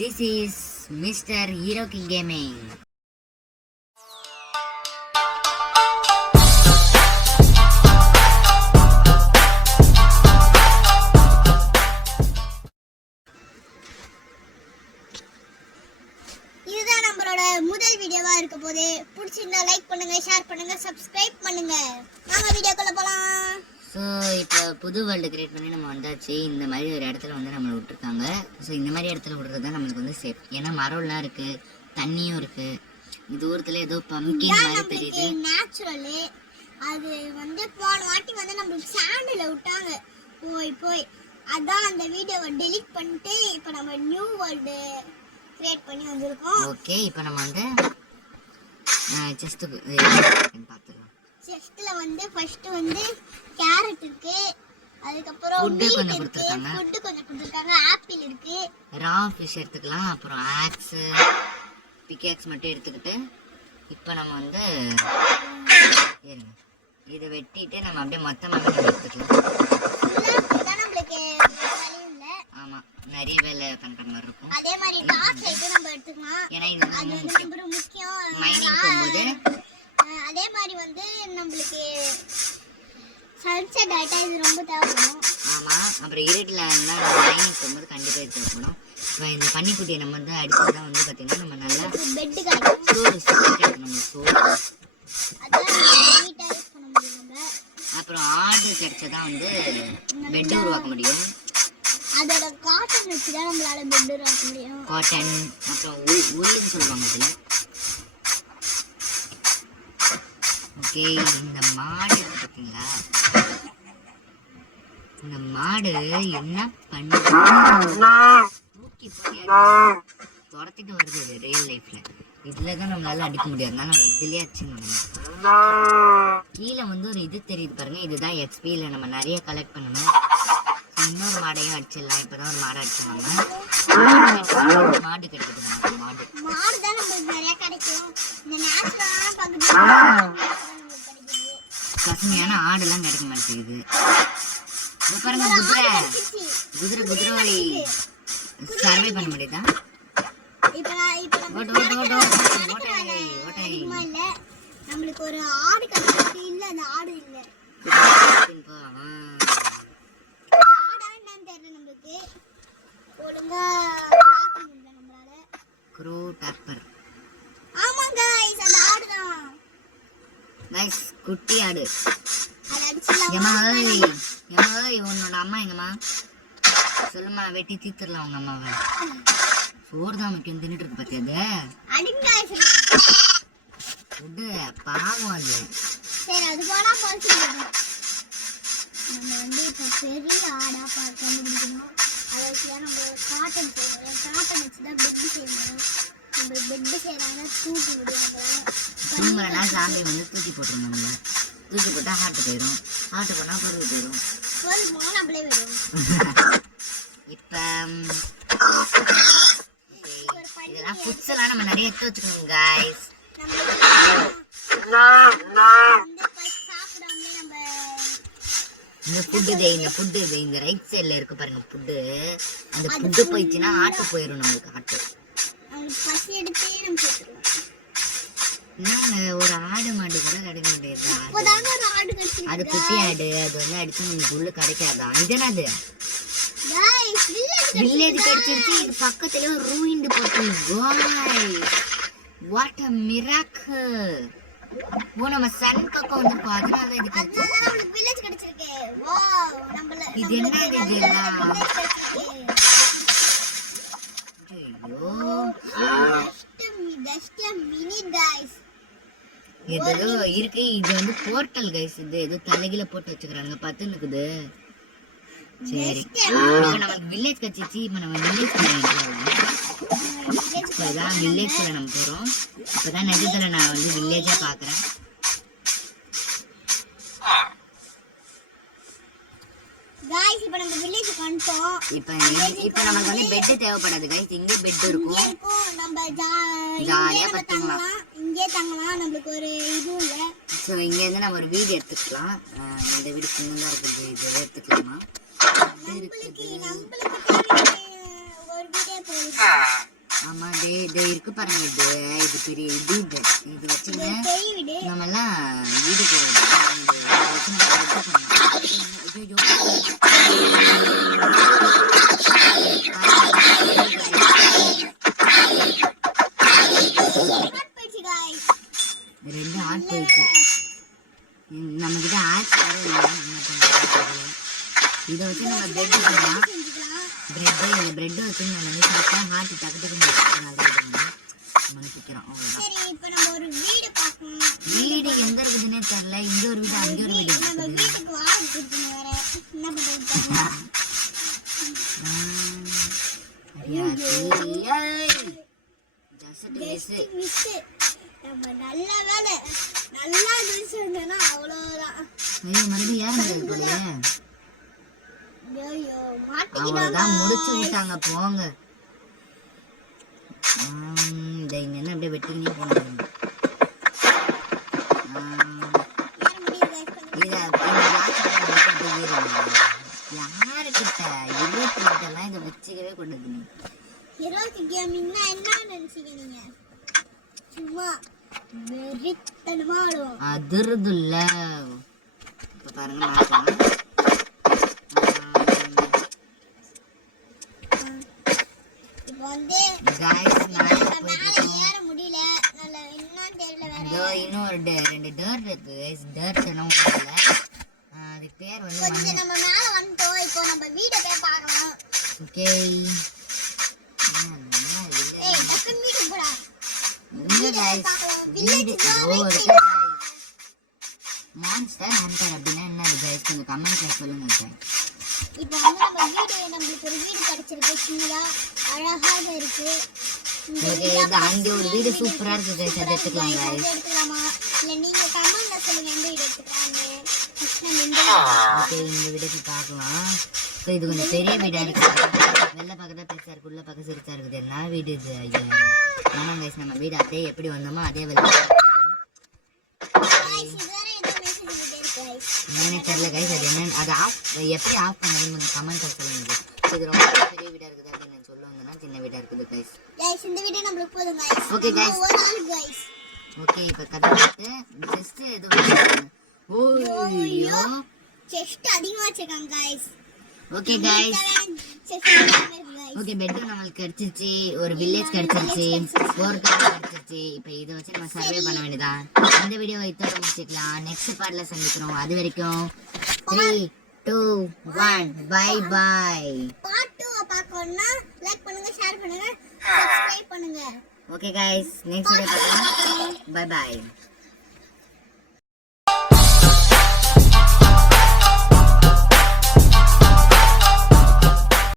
This is Mr. Hero King Gaming. இதுதான் நம்மளோட முதல் வீடியோவா இருக்க போது. பிடிச்சிருந்தா லைக் பண்ணுங்க, ஷேர் பண்ணுங்க, சப்ஸ்கிரைப் பண்ணுங்க. நாம வீடியோக்குள்ள போலாம். ஸோ இப்போ புது வேர்ல்டு கிரியேட் பண்ணி நம்ம வந்தாச்சு. இந்த மாதிரி ஒரு இடத்துல வந்து நம்மளை விட்டுருக்காங்க. ஸோ இந்த மாதிரி இடத்துல விடுறது தான் நம்மளுக்கு வந்து சேஃப். ஏன்னா மரம்லாம் இருக்கு, தண்ணியும் இருக்கு. தூரத்துல ஏதோ பம்கின் மாதிரி தெரியுது. நேச்சுரலு அது வந்து போன வாட்டி வந்து நம்மளுக்கு சாண்டில் விட்டாங்க. போய் அதான் அந்த வீடியோவை டெலீட் பண்ணிட்டு இப்போ நம்ம நியூ வேர்ல்டு கிரியேட் பண்ணி வந்திருக்கோம். ஓகே, இப்போ நம்ம வந்து ஜஸ்ட் பார்த்துக்கலாம். செஸ்ட்ல வந்து ஃபர்ஸ்ட் வந்து கேரட் இருக்கு, அதுக்கப்புறம் ஃபுட் கொஞ்சம் கொடுத்திருக்காங்க, ஆப்பிள் இருக்கு, ரா ஃபிஷ் எடுத்துக்கலாம், அப்புறம் ஆக்ஸ் பிகேக்ஸ் மட்டும் எடுத்துக்கிட்டு இப்போ நம்ம வந்து இதை வெட்டிட்டு நம்ம அப்படியே மொத்தமாக எடுத்துக்கலாம். நம்மளுக்கு ஆமாம், நிறைய வேலை பண்ணுற மாதிரி இருக்கும். அதே மாதிரி டார்ச் லைட்டும் நம்ம எடுத்துக்கலாம். ஏன்னா இது ரொம்ப முக்கியம் மைனிங் போகும்போது. அதே மாதிரி வந்து நம்மளுக்கு சன்செட் ஆயிட்டா இது ரொம்ப தேவைப்படும். ஆமாம், அப்புறம் இருட்டில் இருந்தால் நம்ம மைனிங் போகும்போது கண்டிப்பாக இது தேவைப்படும். இப்போ இந்த பன்னிக்குட்டியை நம்ம வந்து அடிச்சு தான் வந்து பார்த்தீங்கன்னா நம்ம நல்லா பெட்டு கிடைக்கும், சோறு அதான் நீட்டாக யூஸ் பண்ண முடியும் நம்ம. அப்புறம் ஆடு கிடைச்சதான் வந்து பெட்டு உருவாக்க முடியும். அதோட காட்டன் வச்சு தான் நம்மளால பெட் உருவாக்க முடியும். காட்டன் அப்புறம் உள்ளுன்னு சொல்லுவாங்க அதில். ஓகே, இந்த மாடு பார்த்தீங்களா, இந்த மாடு என்ன பண்ணு தூக்கி போய் துரத்திட்டு வருது ரியல் லைஃப்ல. இதுல தான் நம்மளால அடிக்க முடியாது, நம்ம இதுலயே அடிச்சுக்கணும். கீழே வந்து ஒரு இது தெரியுது பாருங்க, இதுதான் எக்ஸ்பியில நம்ம நிறைய கலெக்ட் பண்ணணும். இன்னொரு மாடையும் அடிச்சிடலாம். இப்பதான் ஒரு மாடை அடிச்சிடலாம். மாடு கிடைக்குது, நமக்கு மாடு தான் நம்மளுக்கு நிறைய கிடைக்கும். இந்த நேச்சுரலான பகுதி பசுமையான ஆடுலாம் கிடைக்க மாட்டேங்குது. பாருங்க, குதிரை சர்வை பண்ண முடியுதா? நம்மளுக்கு ஒரு ஆடு கிடைச்சிருக்கு. இல்ல அந்த ஆடு இல்ல, ஆடா என்னன்னு தெரியல நம்மளுக்கு. ஒழுங்கா பார்க்க முடியல நம்மளால. Grow topper. ஆமாங்க गाइस, அந்த ஆடு தான். நைஸ், குட்டி ஆடு. அத அடிச்சலாம். உன்னோட அம்மா எங்கம்மா சொல்லுமா, வெட்டி தீத்துறலாம் உங்க அம்மாவை. சோறு தான் முக்கியம், தின்னுட்டு இருக்கு பாத்தியா? அடிங்க ஃபுட்டு பாவம் அது. சரி, அது போனா பார்த்துக்கலாம். நம்ம வந்து இப்போ பெரிய ஆடா பார்த்து கண்டுபிடிக்கணும். அதை வச்சு தான் நம்ம காட்டன் செய்யணும். காட்டன் வச்சு தான் பெட்டு செய்யணும். நம்ம பெட்டு செய்யறாங்க தூக்கி விடுவாங்க. தூங்குறனா சாமி வந்து தூக்கி போட்டுருணும். நம்ம தூக்கி போட்டால் ஹார்ட்டு போயிடும், ஹார்ட்டு போனால் பொருள் போயிடும், பொருள் போனால் நம்மளே வரும். இப்போ இதெல்லாம் ஃபுட்ஸ் எல்லாம் நம்ம நிறைய எடுத்து வச்சுக்கணும் காய்ஸ். இந்த ஃபுட்டு இந்த ரைட் சைடில் இருக்கு பாருங்க ஃபுட்டு. அந்த ஃபுட்டு போயிடுச்சுன்னா ஆட்டு போயிடும் நம்மளுக்கு. ஆட்டு ஒரு ஆடு மாடு கூட கிடைக்க முடியாது. அது குட்டி ஆடு, அது வந்து அடிச்சு நமக்கு உள்ள கிடைக்காதா? இதனாது வில்லேஜ் கிடைச்சிருச்சு. இது பக்கத்துல ஒரு ரூயின்டு போட்டு. What a miracle. ஓ, நம்ம சன் பக்கம் வந்திருக்கோம், அதனால இது கிடைச்சிருக்கு. வாவ், இது என்ன இது எல்லாம்? ஏதோ இருக்கு. இது வந்து போர்ட்டல் கைஸ். இது ஏதோ தலைகில போட்டு வச்சுக்கிறாங்க, பத்துன்னு இருக்குது. சரி, நமக்கு வில்லேஜ் கட்சிச்சு. இப்ப நம்ம வில்லேஜ் இப்பதான் வில்லேஜ்ல நம்ம போறோம். இப்பதான் நிஜத்துல நான் வந்து வில்லேஜா பாக்குறேன். गाइस, இப்போ நம்ம வில்லேஜ் வந்துட்டோம். இப்போ நமக்கு வந்து பெட் தேவைப்படாது गाइस. இங்க பெட் இருக்கும். நம்ம ஜாலியா படுத்துக்கலாம். இங்கே தங்கலாம். நமக்கு ஒரு இது இல்ல. சோ இங்க இருந்து நம்ம ஒரு வீடு எடுத்துக்கலாம். இந்த வீடு சின்னதா இருக்குது, இதை எடுத்துக்கலாமா? நம்மளுக்கு ஒரு வீடே போதும். ஆமா டே இருக்கு பாருங்க இது பெரிய இது வச்சுங்க பெரிய வீடு. நம்ம எல்லாம் வீடு போயிடுச்சு guys. ரெண்டு ஆட் போயிடுச்சு. நம்ம கிட்ட ஆட் வேற இல்லை, என்ன பண்றது. இதை வச்சு நம்ம பிரெட் பண்ணலாம். பிரெட் வச்சு நம்ம சாப்பிட்டா ஹார்ட் டக்கு டக்குன்னு மனசிக்கிறோம். சரி இப்போ நம்ம ஒரு வீடு பார்க்கணும். வீடு எங்க இருக்குதுன்னே தெரியல. இங்க ஒரு வீடு அங்க ஒரு வீடு நம்ம இருக்குது. வீட்டுக்கு வாடகை கொடுக்கணும் வேற. என்ன பண்றது தெரியல. மிஸ் நம்ம நல்ல வேலை நல்லா நினைச்சிருந்தேன்னா அவ்வளவுதான். மறுபடியும் ஏன் போலையே ஐயோ மாட்டிக்கிட்டாங்க. அவ்வளவுதான் முடிச்சு விட்டாங்க போங்க. இங்க என்ன அப்படியே வெட்டிக்கினே போனாங்க. யாருக்கிட்ட 28 இதை வச்சுக்கவே கொண்டது. ஹீரோக்கு கேமிங்னா என்ன நினைச்சீங்க நீங்க? சும்மா வெறித்தனமா ஆடுவோம். அதிருதுல்ல. இப்ப பாருங்க மாட்டோம். இப்போ வந்து गाइस மேல ஏற முடியல. நல்ல என்னன்னு தெரியல வேற. இதோ இன்னொரு ரெண்டு டர்ட் இருக்கு गाइस. டர்ட் என்ன இல்ல. அது பேர் வந்து கொஞ்சம் நம்ம மேல வந்துட்டோம். இப்போ நம்ம வீட போய் பார்க்கலாம். ஓகே. ஏய் டக்கு வீடு போடா. இங்க गाइस வீடு மான்ஸ்டர் ஹண்டர் அப்படினா என்ன गाइस கொஞ்சம் கமெண்ட்ல சொல்லுங்க गाइस. இப்போ வந்து நம்ம வீடு நமக்கு ஒரு வீடு கிடைச்சிருக்கு. சின்னதா அழகாக இருக்கு. ஓகே இது அங்க ஒரு வீடு சூப்பரா இருக்கு गाइस. அதை எடுத்துக்கலாம் गाइस. எடுத்துக்கலாமா இல்ல நீங்க கமெண்ட்ல சொல்லுங்க எந்த வீடு எடுத்துக்கலாம்னு. ஓகே இந்த வீடியோக்கு பார்க்கலாம். ஸோ இது கொஞ்சம் பெரிய வீடாக இருக்குது. வெளில பக்கத்தில் பெருசாக இருக்குது, உள்ள பக்கம் சிறுசாக இருக்குது. என்ன வீடு இது? ஐயா ஆமாம் கைஸ் நம்ம வீடு அப்படியே எப்படி வந்தோமோ அதே வெளில என்னன்னு தெரியல கைஸ். அது என்ன அதை எப்படி ஆஃப் பண்ணணும்னு கொஞ்சம் கமெண்ட் சொல்லுங்க. இது ரொம்ப பெரிய வீடாக இருக்குது அப்படின்னு நான் சொல்லுவாங்கன்னா சின்ன வீடாக இருக்குது கைஸ். இந்த வீடியோ நம்மளுக்கு போதும் கைஸ். Okay guys. ஒரு நாள் கைஸ். ஓகே இப்போ கதை பார்த்து ஜஸ்ட் எதுவும் ஓய்யோ செஸ்ட் அதிகமா வச்சிருக்காங்க guys. Okay guys. Okay bed நமக்கு கிடைச்சிருச்சு. ஒரு வில்லேஜ் கிடைச்சிருச்சு. போர்ட் கிடைச்சிருச்சு. இப்போ இதை வச்சு நம்ம சர்வே பண்ண வேண்டியதான். இந்த வீடியோவை இதோட முடிச்சுக்கலாம். நெக்ஸ்ட் பார்ட்ல சந்திக்கிறோம். அது வரைக்கும் 3 2 1 பை பை. பார்ட் 2 பார்க்கணும்னா லைக் பண்ணுங்க, ஷேர் பண்ணுங்க, சப்ஸ்கிரைப் பண்ணுங்க. ஓகே गाइस நெக்ஸ்ட் வீடியோ பார்க்கலாம். Bye by.